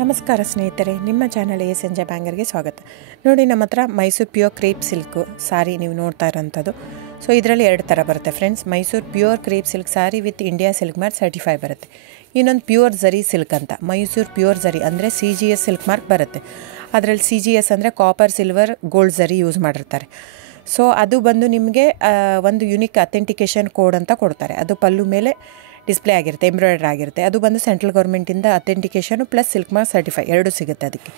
ನಮಸ್ಕಾರ ಸ್ನೇಹಿತರೆ, ನಿಮ್ಮ ಚಾನಲ್ ಸಂಜೆ ಬ್ಯಾಂಗರ್ಗೆ ಸ್ವಾಗತ. ನೋಡಿ, ನಮ್ಮ ಹತ್ರ ಮೈಸೂರು ಪ್ಯೂರ್ ಕ್ರೇಪ್ ಸಿಲ್ಕ್ ಸಾರಿ ನೀವು ನೋಡ್ತಾ ಇರೋಂಥದ್ದು. ಸೊ ಇದರಲ್ಲಿ ಎರಡು ಥರ ಬರುತ್ತೆ friends. Mysuru pure crepe silk sorry with India silk mark certify ಬರುತ್ತೆ. ಇನ್ನೊಂದು ಪ್ಯೂರ್ ಝರಿ ಸಿಲ್ಕ್ ಅಂತ, ಮೈಸೂರು ಪ್ಯೂರ್ ಝರಿ ಅಂದರೆ CGS ಸಿಲ್ಕ್ ಮಾರ್ಕ್ ಬರುತ್ತೆ. ಅದರಲ್ಲಿ CGS ಅಂದರೆ ಕಾಪರ್, ಸಿಲ್ವರ್, ಗೋಲ್ಡ್ ಝರಿ ಯೂಸ್ ಮಾಡಿರ್ತಾರೆ. ಸೊ ಅದು ಬಂದು ನಿಮಗೆ ಒಂದು ಯುನಿಕ್ ಅಥೆಂಟಿಕೇಷನ್ ಕೋಡ್ ಅಂತ ಕೊಡ್ತಾರೆ. ಅದು ಪಲ್ಲು ಮೇಲೆ ಡಿಸ್ಪ್ಲೇ ಆಗಿರುತ್ತೆ, ಎಂಬ್ರಾಯ್ಡ್ರಿ ಆಗಿರುತ್ತೆ. ಅದು ಬಂದು ಸೆಂಟ್ರಲ್ ಗೌರ್ಮೆಂಟಿಂದ ಅಥೆಂಟಿಕೇಷನು ಪ್ಲಸ್ ಸಿಲ್ಕ್ ಮಾರ್ಕ್ ಸರ್ಟಿಫೈ ಎರಡೂ ಸಿಗುತ್ತೆ ಅದಕ್ಕೆ.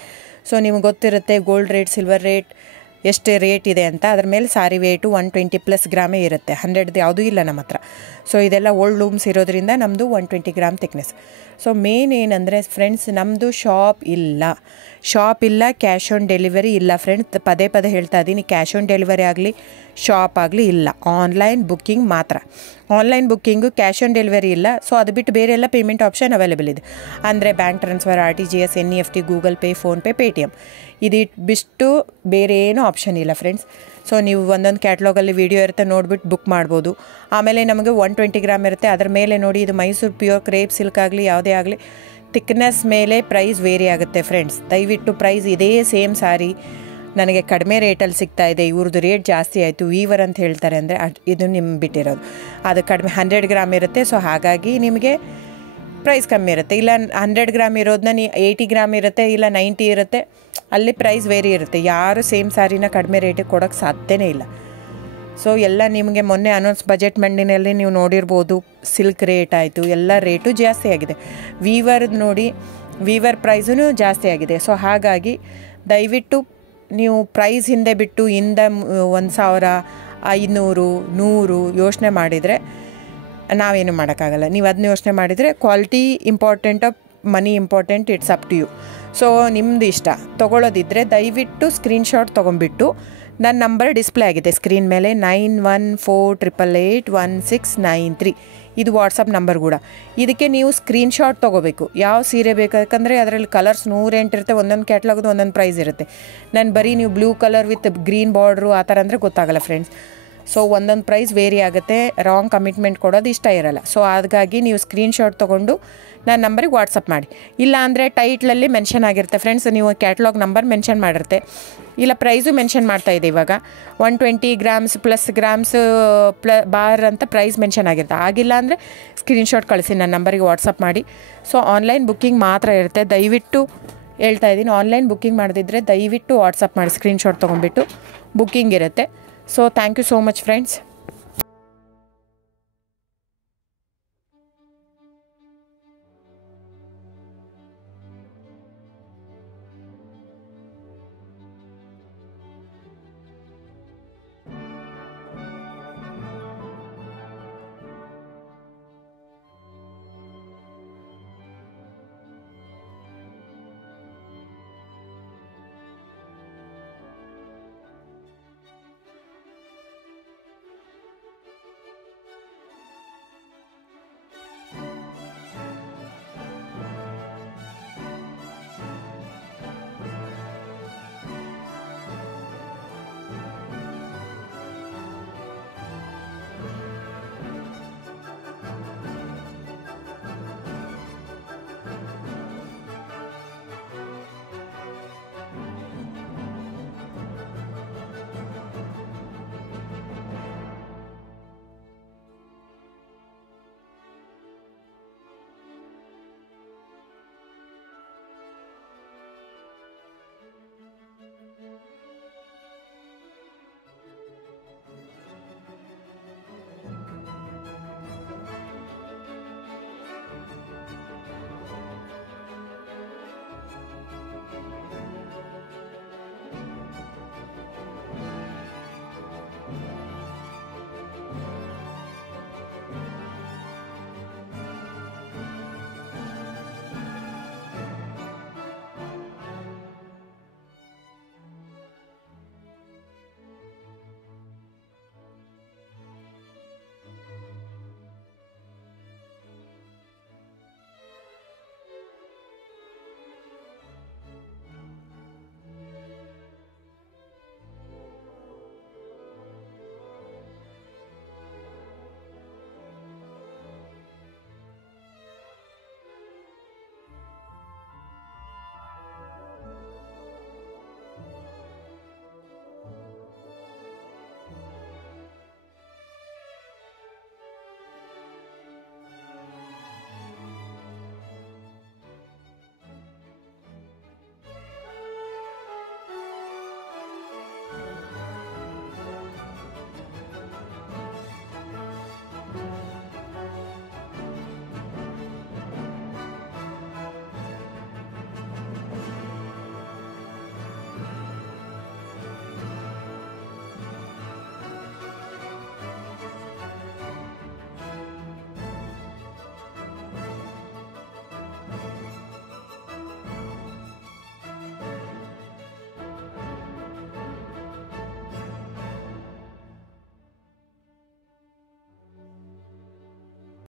ಸೊ ನಿಮಗೆ ಗೊತ್ತಿರುತ್ತೆ ಗೋಲ್ಡ್ ರೇಟ್, ಸಿಲ್ವರ್ ರೇಟ್ ಎಷ್ಟು ರೇಟ್ ಇದೆ ಅಂತ. ಅದ್ರ ಮೇಲೆ ಸಾರಿ ವೇಟು 120+ ಗ್ರಾಮೇ ಇರುತ್ತೆ, 100 ಯಾವುದೂ ಇಲ್ಲ ನಮ್ಮ ಹತ್ರ. ಸೊ ಇದೆಲ್ಲ ಓಲ್ಡ್ ಲೂಮ್ಸ್ ಇರೋದ್ರಿಂದ ನಮ್ಮದು 120 ಗ್ರಾಮ್ ಥಿಕ್ನೆಸ್. ಸೊ ಮೇನ್ ಏನಂದರೆ ಫ್ರೆಂಡ್ಸ್, ನಮ್ಮದು ಶಾಪ್ ಇಲ್ಲ, ಕ್ಯಾಶ್ ಆನ್ ಡೆಲಿವರಿ ಇಲ್ಲ ಫ್ರೆಂಡ್ಸ್. ಪದೇ ಹೇಳ್ತಾ ಇದ್ದೀನಿ, ಕ್ಯಾಶ್ ಆನ್ ಡೆಲಿವರಿ ಆಗಲಿ ಶಾಪ್ ಆಗಲಿ ಇಲ್ಲ, ಆನ್ಲೈನ್ ಬುಕ್ಕಿಂಗ್ ಮಾತ್ರ. Online booking, cash on delivery ಇಲ್ಲ. ಸೊ ಅದು ಬಿಟ್ಟು ಬೇರೆ ಎಲ್ಲ ಪೇಮೆಂಟ್ ಆಪ್ಷನ್ ಅವೈಲೇಬಲ್ ಇದೆ. ಅಂದರೆ bank transfer, RTGS, NEFT, Google pay, PhonePe, Paytm. ಇದು ಬಿಟ್ಟು ಬೇರೆ ಏನೂ ಆಪ್ಷನ್ ಇಲ್ಲ ಫ್ರೆಂಡ್ಸ್. ಸೊ ನೀವು ಒಂದೊಂದು ಕ್ಯಾಟ್ಲಾಗಲ್ಲಿ ವೀಡಿಯೋ ಇರುತ್ತೆ, ನೋಡಿಬಿಟ್ಟು ಬುಕ್ ಮಾಡ್ಬೋದು. ಆಮೇಲೆ ನಮಗೆ 120 ಗ್ರಾಮ್ ಇರುತ್ತೆ. ಅದರ ಮೇಲೆ ನೋಡಿ, ಇದು ಮೈಸೂರು ಪ್ಯೂರ್ ಕ್ರೇಪ್ ಸಿಲ್ಕ್ ಆಗಲಿ ಯಾವುದೇ ಆಗಲಿ ಥಿಕ್ನೆಸ್ ಮೇಲೆ ಪ್ರೈಸ್ ವೇರಿ ಆಗುತ್ತೆ ಫ್ರೆಂಡ್ಸ್. ದಯವಿಟ್ಟು ಪ್ರೈಸ್ ಇದೇ ಸೇಮ್ ಸಾರಿ ನನಗೆ ಕಡಿಮೆ ರೇಟಲ್ಲಿ ಸಿಗ್ತಾ ಇದೆ, ಇವ್ರದ್ದು ರೇಟ್ ಜಾಸ್ತಿ ಆಯಿತು ವೀವರ್ ಅಂತ ಹೇಳ್ತಾರೆ ಅಂದರೆ ಇದು ನಿಮ್ಗೆ ಬಿಟ್ಟಿರೋದು. ಅದು ಕಡಿಮೆ 100 ಗ್ರಾಮ್ ಇರುತ್ತೆ. ಸೊ ಹಾಗಾಗಿ ನಿಮಗೆ ಪ್ರೈಸ್ ಕಮ್ಮಿ ಇರುತ್ತೆ. ಇಲ್ಲ 100 ಗ್ರಾಮ್ ಇರೋದನ್ನ 80 ಗ್ರಾಮ್ ಇರುತ್ತೆ, ಇಲ್ಲ 90 ಇರುತ್ತೆ, ಅಲ್ಲಿ ಪ್ರೈಸ್ ವೇರಿ ಇರುತ್ತೆ. ಯಾರು ಸೇಮ್ ಸಾರಿನ ಕಡಿಮೆ ರೇಟಿಗೆ ಕೊಡೋಕ್ಕೆ ಸಾಧ್ಯನೇ ಇಲ್ಲ. ಸೊ ಎಲ್ಲ ನಿಮಗೆ ಮೊನ್ನೆ ಅನೌನ್ಸ್ ಬಜೆಟ್ ಮಂಡಿನಲ್ಲಿ ನೀವು ನೋಡಿರ್ಬೋದು, ಸಿಲ್ಕ್ ರೇಟ್ ಆಯಿತು, ಎಲ್ಲ ರೇಟು ಜಾಸ್ತಿ ಆಗಿದೆ. ವೀವರ್ದು ನೋಡಿ, ವೀವರ್ ಪ್ರೈಸೂ ಜಾಸ್ತಿ ಆಗಿದೆ. ಸೊ ಹಾಗಾಗಿ ದಯವಿಟ್ಟು ನೀವು ಪ್ರೈಸ್ ಹಿಂದೆ ಬಿಟ್ಟು 1,000, 500, 100 ಯೋಚನೆ ಮಾಡಿದರೆ ನಾವೇನು ಮಾಡೋಕ್ಕಾಗಲ್ಲ. ನೀವು ಅದನ್ನ ಯೋಚನೆ ಮಾಡಿದರೆ quality important, money important, it's up to you. So ನಿಮ್ಮದು ಇಷ್ಟ. ತೊಗೊಳ್ಳೋದಿದ್ದರೆ ದಯವಿಟ್ಟು ಸ್ಕ್ರೀನ್ಶಾಟ್ ತೊಗೊಂಡ್ಬಿಟ್ಟು, ನನ್ನ ನಂಬರ್ ಡಿಸ್ಪ್ಲೇ ಆಗಿದೆ ಸ್ಕ್ರೀನ್ ಮೇಲೆ, 9148881693. ಇದು ವಾಟ್ಸಪ್ ನಂಬರ್ ಕೂಡ. ಇದಕ್ಕೆ ನೀವು ಸ್ಕ್ರೀನ್ಶಾಟ್ ತೊಗೋಬೇಕು. ಯಾವ ಸೀರೆ ಬೇಕಂದರೆ ಅದರಲ್ಲಿ ಕಲರ್ಸ್ 108 ಇರುತ್ತೆ, ಒಂದೊಂದು ಕ್ಯಾಟ್ಲಾಗದು ಒಂದೊಂದು ಪ್ರೈಸ್ ಇರುತ್ತೆ. ನಾನು ಬರೀ ನೀವು blue colour with green border ಆ ಥರ ಅಂದರೆ ಗೊತ್ತಾಗಲ್ಲ ಫ್ರೆಂಡ್ಸ್. ಸೊ ಒಂದೊಂದು ಪ್ರೈಸ್ ವೇರಿ ಆಗುತ್ತೆ, ರಾಂಗ್ ಕಮಿಟ್ಮೆಂಟ್ ಕೊಡೋದು ಇಷ್ಟ ಇರಲ್ಲ. ಸೊ ಹಾಗಾಗಿ ನೀವು ಸ್ಕ್ರೀನ್ಶಾಟ್ ತೊಗೊಂಡು ನನ್ನ ನಂಬರಿಗೆ ವಾಟ್ಸಪ್ ಮಾಡಿ. ಇಲ್ಲ ಅಂದರೆ ಟೈಟ್ಲಲ್ಲಿ ಮೆನ್ಷನ್ ಆಗಿರುತ್ತೆ ಫ್ರೆಂಡ್ಸ್, ನೀವು ಕ್ಯಾಟ್ಲಾಗ್ ನಂಬರ್ ಮೆನ್ಷನ್ ಮಾಡಿರುತ್ತೆ, ಇಲ್ಲ ಪ್ರೈಸು ಮೆನ್ಷನ್ ಮಾಡ್ತಾಯಿದೆ. ಇವಾಗ 120 ಗ್ರಾಮ್ಸ್ ಪ್ಲಸ್ ಗ್ರಾಮ್ಸ್ ಬಾರ್ ಅಂತ ಪ್ರೈಸ್ ಮೆನ್ಷನ್ ಆಗಿರುತ್ತೆ. ಆಗಿಲ್ಲ ಅಂದರೆ ಸ್ಕ್ರೀನ್ಶಾಟ್ ಕಳಿಸಿ, ನನ್ನ ನಂಬರಿಗೆ ವಾಟ್ಸಪ್ ಮಾಡಿ. ಸೊ ಆನ್ಲೈನ್ ಬುಕ್ಕಿಂಗ್ ಮಾತ್ರ ಇರುತ್ತೆ. ದಯವಿಟ್ಟು ಹೇಳ್ತಾ ಇದ್ದೀನಿ, ಆನ್ಲೈನ್ ಬುಕ್ಕಿಂಗ್ ಮಾಡದಿದ್ದರೆ ದಯವಿಟ್ಟು ವಾಟ್ಸಪ್ ಮಾಡಿ, ಸ್ಕ್ರೀನ್ಶಾಟ್ ತೊಗೊಂಡ್ಬಿಟ್ಟು ಬುಕ್ಕಿಂಗ್ ಇರುತ್ತೆ. So thank you so much friends.